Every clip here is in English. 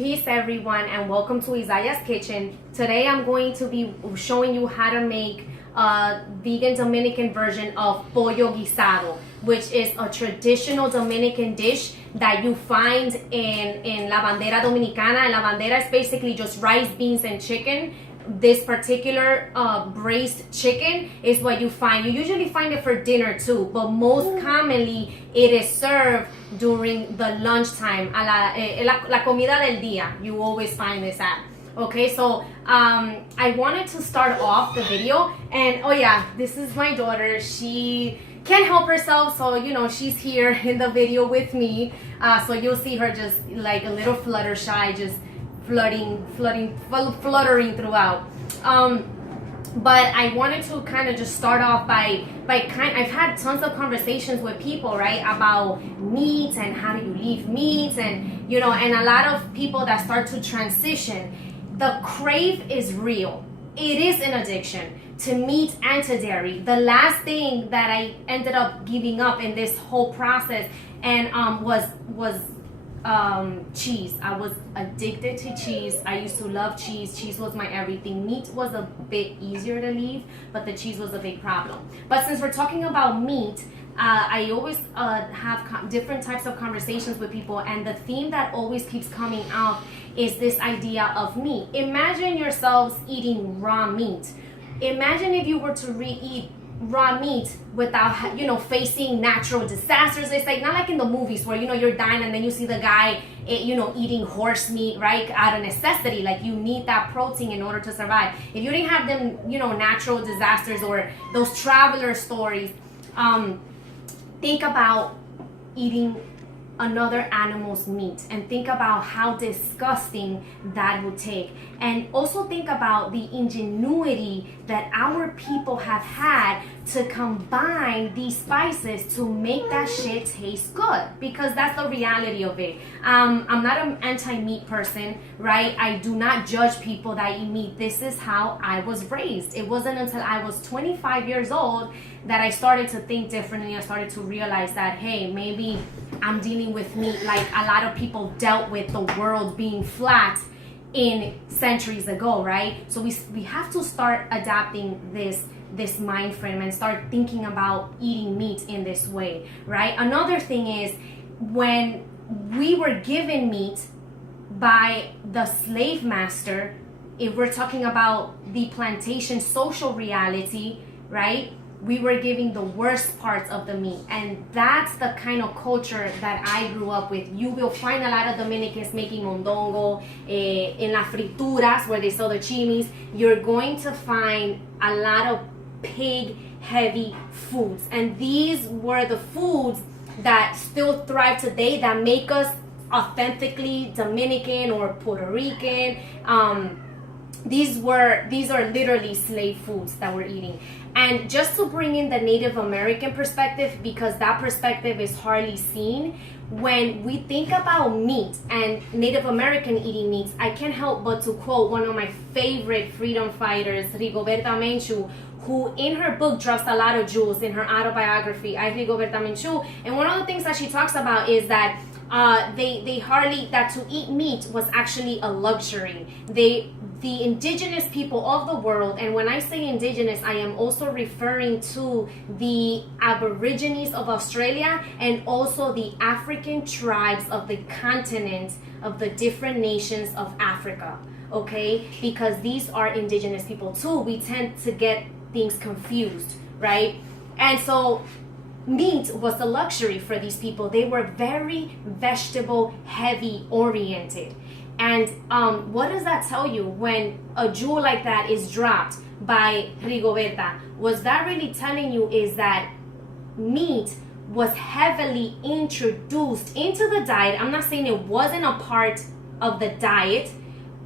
Peace everyone and welcome to Izayaa's kitchen. Today I'm going to be showing you how to make a vegan Dominican version of pollo guisado, which is a traditional Dominican dish that you find in La Bandera Dominicana. And La Bandera is basically just rice, beans, and chicken. This particular braised chicken is what you find. You usually find it for dinner too, but most commonly it is served during the lunchtime, la comida del día. You always find this at. Okay, so I wanted to start off the video, and oh yeah, this is my daughter. She can't help herself, so you know she's here in the video with me. So you'll see her just like a little fluttershy, just fluttering throughout. But I wanted to kind of just start off by I've had tons of conversations with people, right, about meat and how do you leave meat, and you know, and a lot of people that start to transition. The crave is real. It is an addiction to meat and to dairy. The last thing that I ended up giving up in this whole process and was cheese. I was addicted to cheese. I used to love cheese. Cheese was my everything. Meat was a bit easier to leave, but the cheese was a big problem. But since we're talking about meat, I always have different types of conversations with people, and the theme that always keeps coming out is this idea of meat. Imagine yourselves eating raw meat. Imagine if you were to eat raw meat without, you know, facing natural disasters. It's like not like in the movies where, you know, you're dying and then you see the guy, you know, eating horse meat, right, out of necessity. Like you need that protein in order to survive. If you didn't have them, you know, natural disasters or those traveler stories, think about eating another animal's meat and think about how disgusting that would take, and also think about the ingenuity that our people have had to combine these spices to make that shit taste good, because that's the reality of it. I'm not an anti-meat person, right? I do not judge people that eat meat. This is how I was raised. It wasn't until I was 25 years old that I started to think differently. I started to realize that, hey, maybe I'm dealing with meat like a lot of people dealt with the world being flat in centuries ago, right? So we have to start adapting this mind frame and start thinking about eating meat in this way, right? Another thing is, when we were given meat by the slave master, if we're talking about the plantation social reality, right, we were giving the worst parts of the meat. And that's the kind of culture that I grew up with. You will find a lot of Dominicans making mondongo, in las frituras where they sell the chimis. You're going to find a lot of pig heavy foods. And these were the foods that still thrive today, that make us authentically Dominican or Puerto Rican. These are literally slave foods that we're eating. And just to bring in the Native American perspective, because that perspective is hardly seen, when we think about meat and Native American eating meats, I can't help but to quote one of my favorite freedom fighters, Rigoberta Menchú, who in her book drops a lot of jewels in her autobiography, I Rigoberta Menchú. And one of the things that she talks about is that they hardly, that to eat meat was actually a luxury. The indigenous people of the world, and when I say indigenous, I am also referring to the Aborigines of Australia and also the African tribes of the continent of the different nations of Africa, okay? Because these are indigenous people too. We tend to get things confused, right? And so meat was a luxury for these people. They were very vegetable heavy oriented. And what does that tell you when a jewel like that is dropped by Rigoberta? Was that really telling you is that meat was heavily introduced into the diet? I'm not saying it wasn't a part of the diet,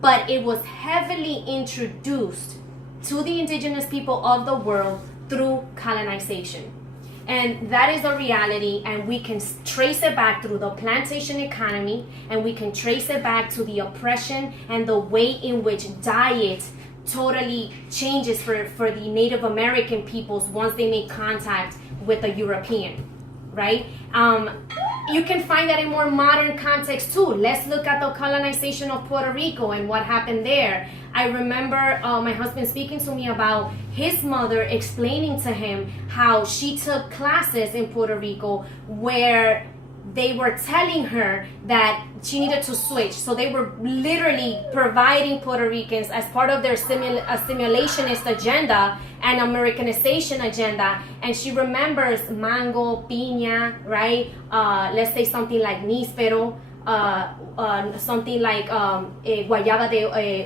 but it was heavily introduced to the indigenous people of the world through colonization. And that is a reality, and we can trace it back through the plantation economy, and we can trace it back to the oppression and the way in which diet totally changes for the Native American peoples once they make contact with a European, right? you can find that in more modern context too. Let's look at the colonization of Puerto Rico and what happened there. I remember my husband speaking to me about his mother explaining to him how she took classes in Puerto Rico where they were telling her that she needed to switch. So they were literally providing Puerto Ricans as part of their assimilationist agenda and Americanization agenda. And she remembers mango, piña, right? Let's say something like níspero, something like guayaba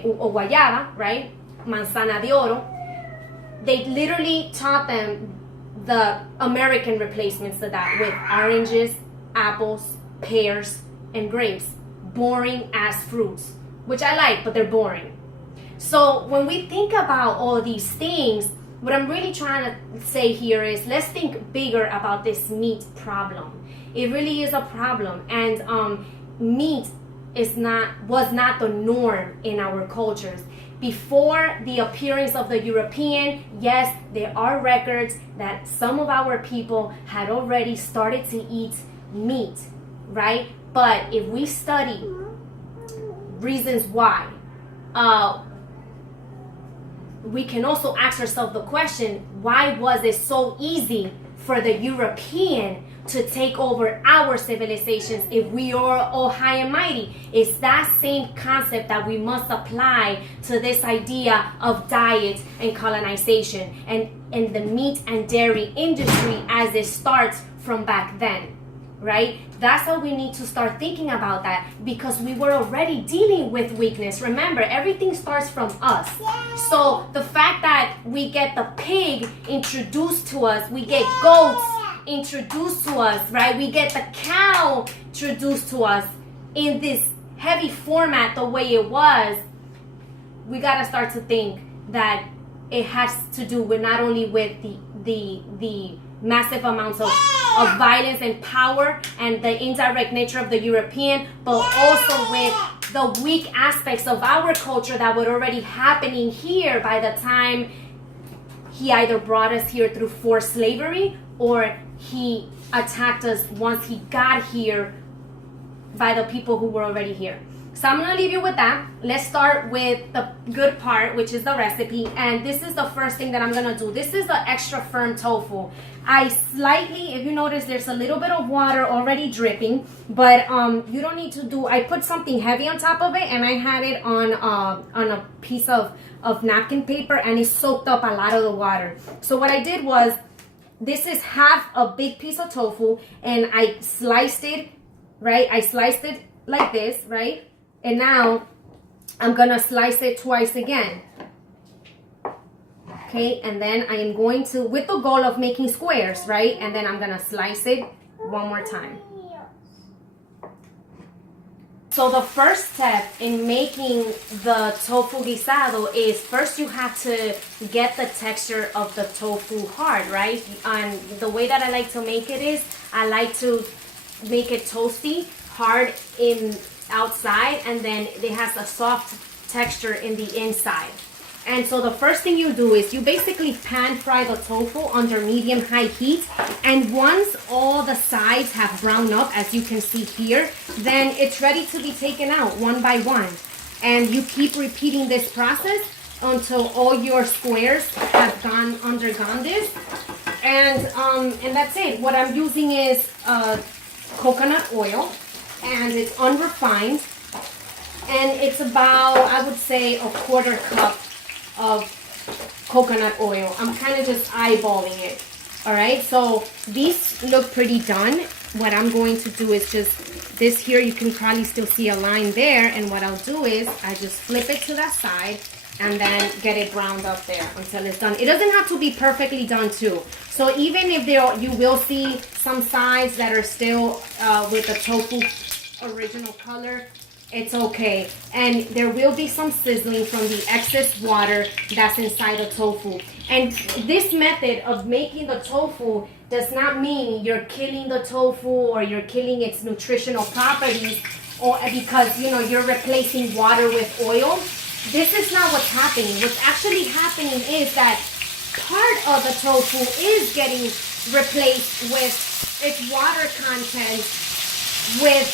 o guayaba, right? Manzana de oro. They literally taught them the American replacements to that with oranges, apples, pears, and grapes. Boring as fruits, which I like, but they're boring. So when we think about all these things, what I'm really trying to say here is let's think bigger about this meat problem. It really is a problem, and meat was not the norm in our cultures. Before the appearance of the European, yes, there are records that some of our people had already started to eat meat, right? But if we study reasons why, we can also ask ourselves the question, why was it so easy for the European to take over our civilizations if we are all high and mighty? It's that same concept that we must apply to this idea of diet and colonization and the meat and dairy industry as it starts from back then, right? That's how we need to start thinking about that, because we were already dealing with weakness. Remember, everything starts from us. So the fact that we get the pig introduced to us, we get goats introduced to us, right? We get the cow introduced to us in this heavy format the way it was. We gotta start to think that it has to do with not only with the massive amounts of violence and power and the indirect nature of the European, but also with the weak aspects of our culture that were already happening here by the time he either brought us here through forced slavery or he attacked us once he got here by the people who were already here. So I'm gonna leave you with that. Let's start with the good part, which is the recipe. And this is the first thing that I'm gonna do. This is the extra firm tofu. I slightly, if you notice, there's a little bit of water already dripping, but you don't need to do, I put something heavy on top of it and I had it on a piece of napkin paper and it soaked up a lot of the water. So what I did was, this is half a big piece of tofu and I sliced it, right? I sliced it like this, right? And now I'm gonna slice it twice again. Okay, and then I am going to, with the goal of making squares, right? And then I'm gonna slice it one more time. So the first step in making the tofu guisado is first you have to get the texture of the tofu hard, right? And the way that I like to make it is, I like to make it toasty, hard in outside, and then it has a soft texture in the inside. And so the first thing you do is you basically pan fry the tofu under medium-high heat, and once all the sides have browned up, as you can see here, then it's ready to be taken out one by one. And you keep repeating this process until all your squares have undergone this. And that's it. What I'm using is coconut oil, and it's unrefined, and it's about, I would say, a quarter cup of coconut oil. I'm kind of just eyeballing it. All right, so these look pretty done. What I'm going to do is just this here, you can probably still see a line there, and what I'll do is I just flip it to that side and then get it browned up there until it's done. It doesn't have to be perfectly done too. So even if you will see some sides that are still with the tofu original color, it's okay. And there will be some sizzling from the excess water that's inside the tofu. And this method of making the tofu does not mean you're killing the tofu or you're killing its nutritional properties, or because you're replacing water with oil. This is not what's happening. What's actually happening is that part of the tofu is getting replaced with its water content with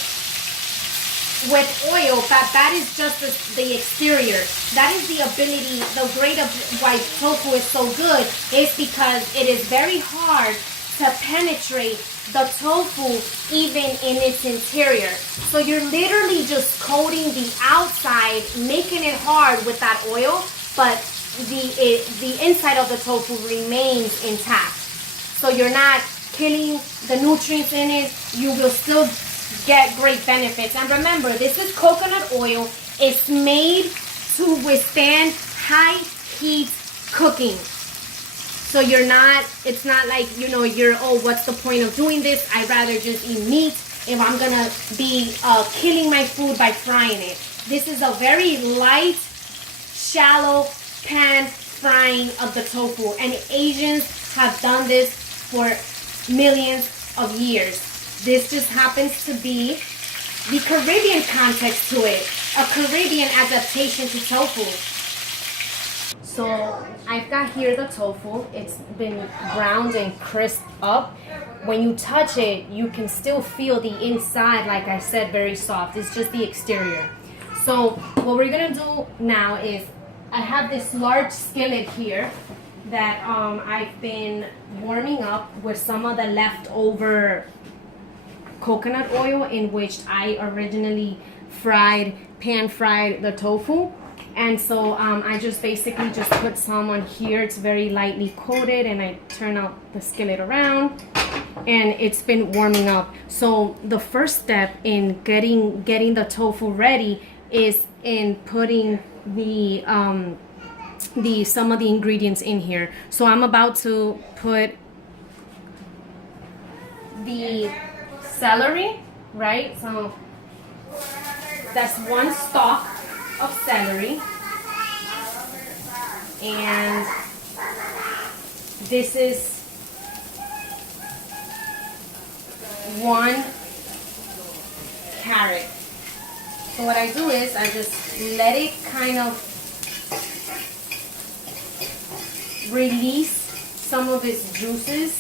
oil, that is just the exterior. That is the ability, the great of why tofu is so good is because it is very hard to penetrate the tofu even in its interior. So you're literally just coating the outside, making it hard with that oil, but the inside of the tofu remains intact. So you're not killing the nutrients in it. You will still get great benefits. And remember, this is coconut oil. It's made to withstand high heat cooking. So it's not like, what's the point of doing this? I'd rather just eat meat if I'm gonna be killing my food by frying it. This is a very light, shallow pan frying of the tofu. And Asians have done this for millions of years. This just happens to be the Caribbean context to it, a Caribbean adaptation to tofu. So I've got here the tofu. It's been browned and crisped up. When you touch it, you can still feel the inside, like I said, very soft. It's just the exterior. So what we're gonna do now is, I have this large skillet here that I've been warming up with some of the leftover coconut oil in which I originally pan fried the tofu. And so I just basically just put some on here. It's very lightly coated, and I turn out the skillet around, and it's been warming up. So the first step in getting the tofu ready is in putting some of the ingredients in here. So I'm about to put the celery, right? So that's one stalk of celery, and this is one carrot. So what I do is I just let it kind of release some of its juices,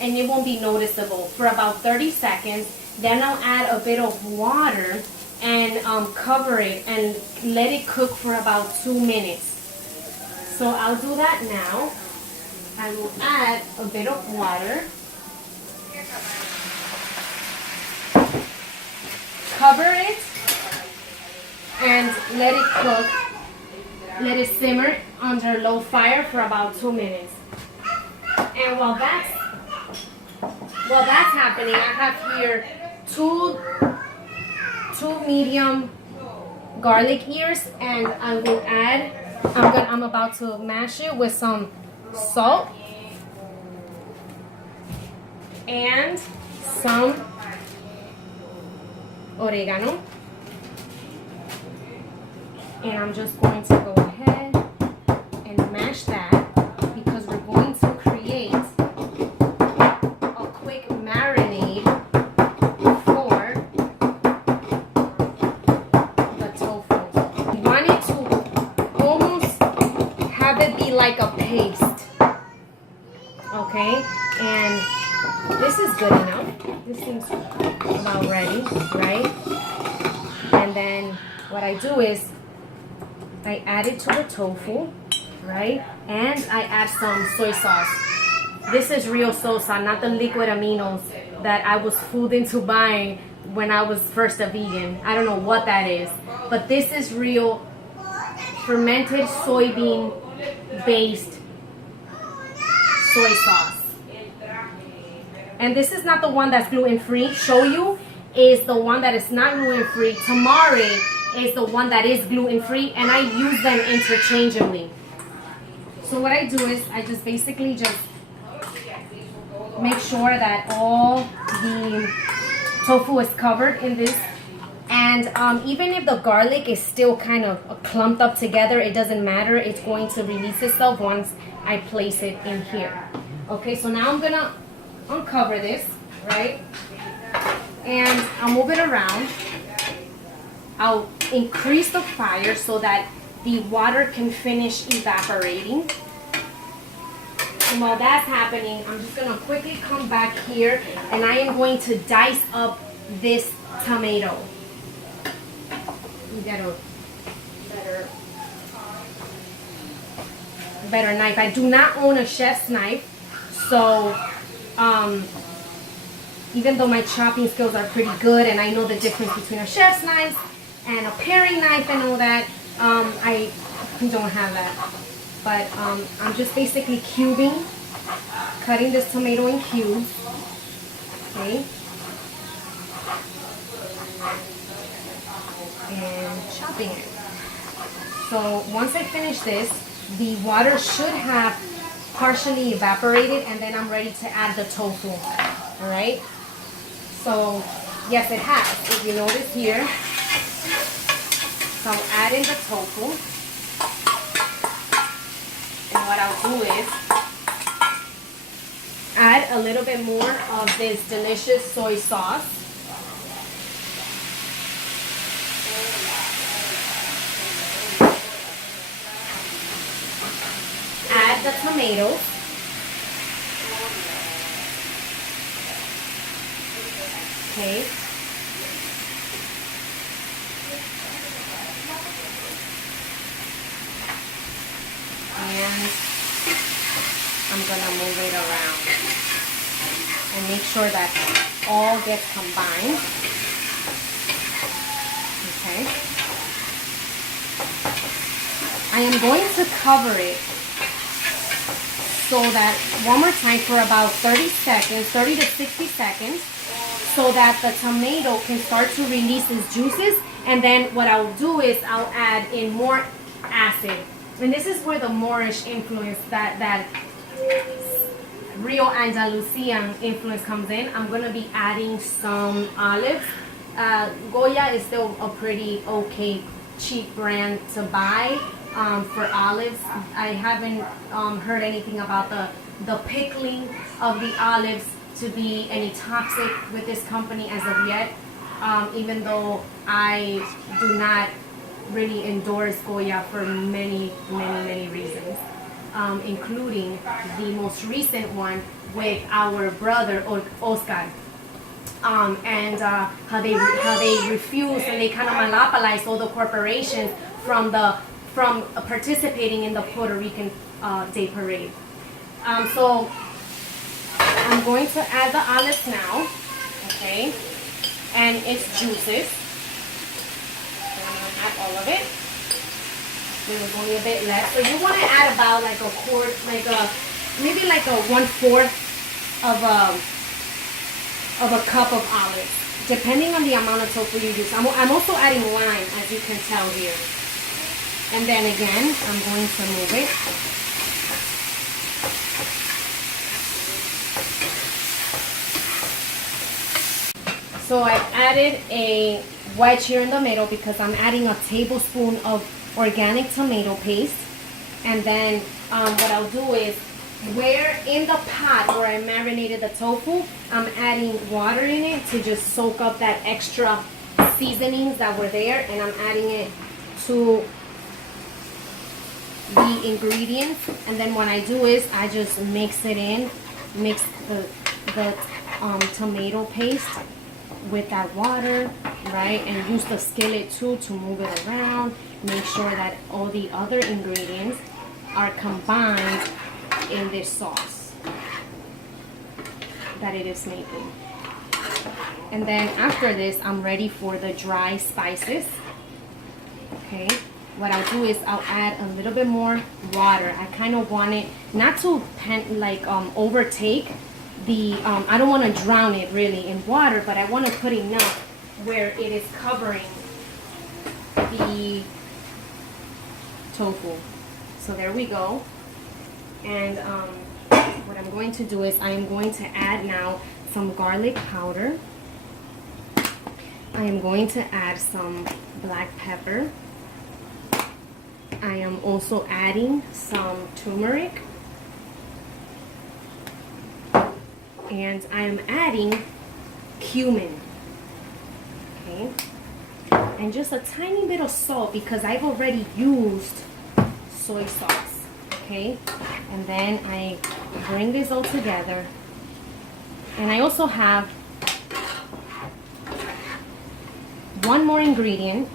and it won't be noticeable for about 30 seconds. Then I'll add a bit of water and cover it and let it cook for about 2 minutes. So I'll do that now. I will add a bit of water, cover it, and let it cook. Let it simmer under low fire for about 2 minutes. And while that's happening, I have here two medium garlic ears, and I will add, I'm about to mash it with some salt and some oregano. And I'm just going to go ahead and mash that, because we're going to create a quick marinade for the tofu. You want it to almost have it be like a paste, okay? And this is good enough. This seems about ready, right? And then what I do is I add it to the tofu, right? And I add some soy sauce. This is real salsa, not the liquid aminos that I was fooled into buying when I was first a vegan. I don't know what that is, but this is real fermented soybean based soy sauce. And this is not the one that's gluten-free. Shoyu is the one that is not gluten-free. Tamari is the one that is gluten-free, and I use them interchangeably. So what I do is I just basically just make sure that all the tofu is covered in this. And even if the garlic is still kind of clumped up together, it doesn't matter. It's going to release itself once I place it in here. Okay, so now I'm gonna uncover this, right? And I'll move it around. I'll increase the fire so that the water can finish evaporating. And while that's happening, I'm just gonna quickly come back here, and I am going to dice up this tomato. You get a better knife. I do not own a chef's knife, so even though my chopping skills are pretty good and I know the difference between a chef's knife and a paring knife and all that, I don't have that. But I'm just basically cutting this tomato in cubes. Okay. And chopping it. So once I finish this, the water should have partially evaporated, and then I'm ready to add the tofu. All right. So yes, it has. If you notice here, so I'll add in the tofu, and what I'll do is add a little bit more of this delicious soy sauce. Add the tomatoes. Okay. And I'm gonna move it around and make sure that all gets combined. Okay. I am going to cover it so that, one more time, for about 30 seconds, 30 to 60 seconds, so that the tomato can start to release its juices. And then what I'll do is I'll add in more acid. And this is where the Moorish influence, that real Andalusian influence comes in. I'm going to be adding some olives. Goya is still a pretty okay, cheap brand to buy for olives. I haven't heard anything about the pickling of the olives to be any toxic with this company as of yet, even though I do not really endorse Goya for many reasons, including the most recent one with our brother Oscar, and how they refuse and they kind of monopolize all the corporations from participating in the Puerto Rican Day Parade. So I'm going to add the olives now, okay, and its juices. Add all of it. There was only a bit left, so you want to add about like a quart, maybe like a 1/4 of a cup of olives, depending on the amount of tofu you use. I'm also adding lime, as you can tell here. And then again, I'm going to move it. So I added a wedge here in the middle because I'm adding a tablespoon of organic tomato paste. And then what I'll do is, where in the pot where I marinated the tofu, I'm adding water in it to just soak up that extra seasonings that were there, and I'm adding it to the ingredients. And then what I do is I just mix the tomato paste with that water, right? And use the skillet too to move it around. Make sure that all the other ingredients are combined in this sauce that it is making. And then after this, I'm ready for the dry spices. Okay, what I'll do is I'll add a little bit more water. I kind of want it not to overtake the, I don't want to drown it really in water, but I want to put enough where it is covering the tofu. So there we go. And what I'm going to do is I am going to add now some garlic powder. I am going to add some black pepper. I am also adding some turmeric. And I am adding cumin. Okay. And just a tiny bit of salt because I've already used soy sauce. Okay. And then I bring this all together. And I also have one more ingredient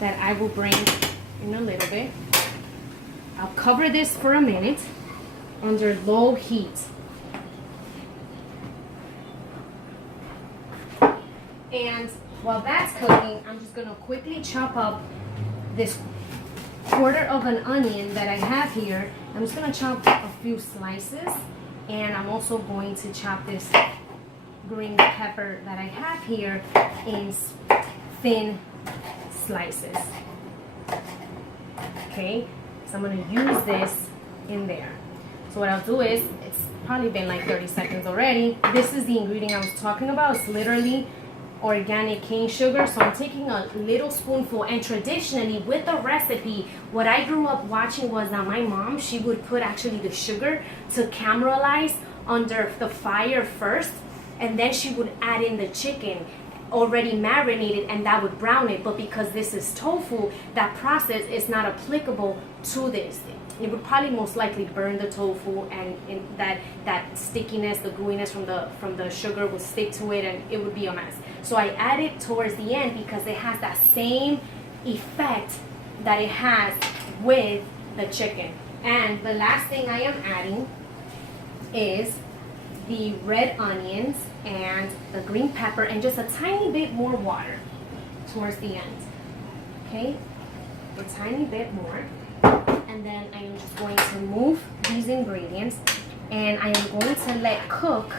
that I will bring in a little bit. I'll cover this for a minute under low heat. And while that's cooking, I'm just gonna quickly chop up this quarter of an onion that I have here. I'm just gonna chop a few slices, and I'm also going to chop this green pepper that I have here in thin slices. Okay, so I'm gonna use this in there. So what I'll do is, it's probably been like 30 seconds already. This is the ingredient I was talking about. It's literally organic cane sugar. So I'm taking a little spoonful, and traditionally with the recipe, what I grew up watching was that my mom, she would put actually the sugar to caramelize under the fire first, and then she would add in the chicken already marinated, and that would brown it. But because this is tofu, that process is not applicable to this. It would probably most likely burn the tofu, and that stickiness, the gooiness from the sugar would stick to it, and it would be a mess. So I add it towards the end because it has that same effect that it has with the chicken. And the last thing I am adding is the red onions and the green pepper, and just a tiny bit more water towards the end. Okay, a tiny bit more. And then I am just going to move these ingredients, and I am going to let cook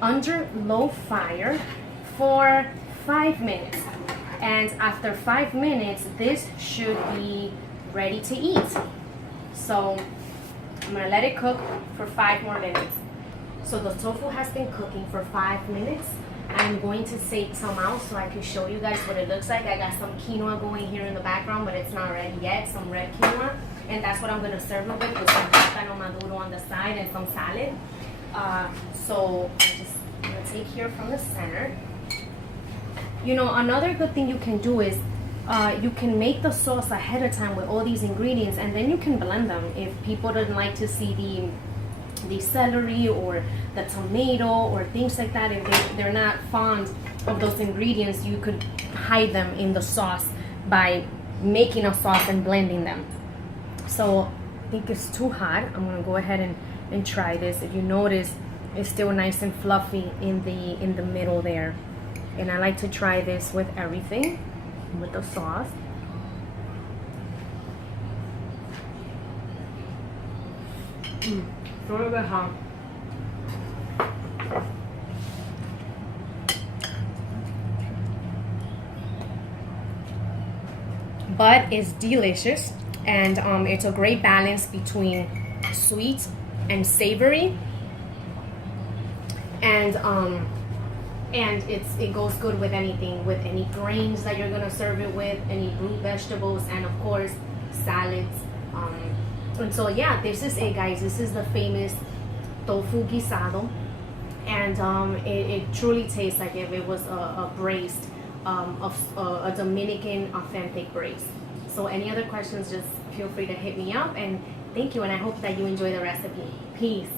under low fire for 5 minutes. And after 5 minutes, this should be ready to eat. So I'm gonna let it cook for 5 more minutes. So the tofu has been cooking for 5 minutes. I'm going to take some out so I can show you guys what it looks like. I got some quinoa going here in the background, but it's not ready yet, some red quinoa. And that's what I'm gonna serve it with some plátano maduro on the side and some salad. So I'm just gonna take here from the center. You know, another good thing you can do is you can make the sauce ahead of time with all these ingredients, and then you can blend them. If people don't like to see the celery or the tomato or things like that, if they're not fond of those ingredients, you could hide them in the sauce by making a sauce and blending them. So I think it's too hot. I'm gonna go ahead and try this. If you notice, it's still nice and fluffy in the middle there. And I like to try this with everything, with the sauce. A little bit hot. But it's delicious, and it's a great balance between sweet and savory, and it goes good with anything, with any grains that you're gonna serve it with, any root vegetables, and of course salads. And so yeah, this is it, guys. This is the famous tofu guisado, and it truly tastes like if it was a braised, a Dominican authentic braised. So any other questions, just feel free to hit me up, and thank you, and I hope that you enjoy the recipe. Peace.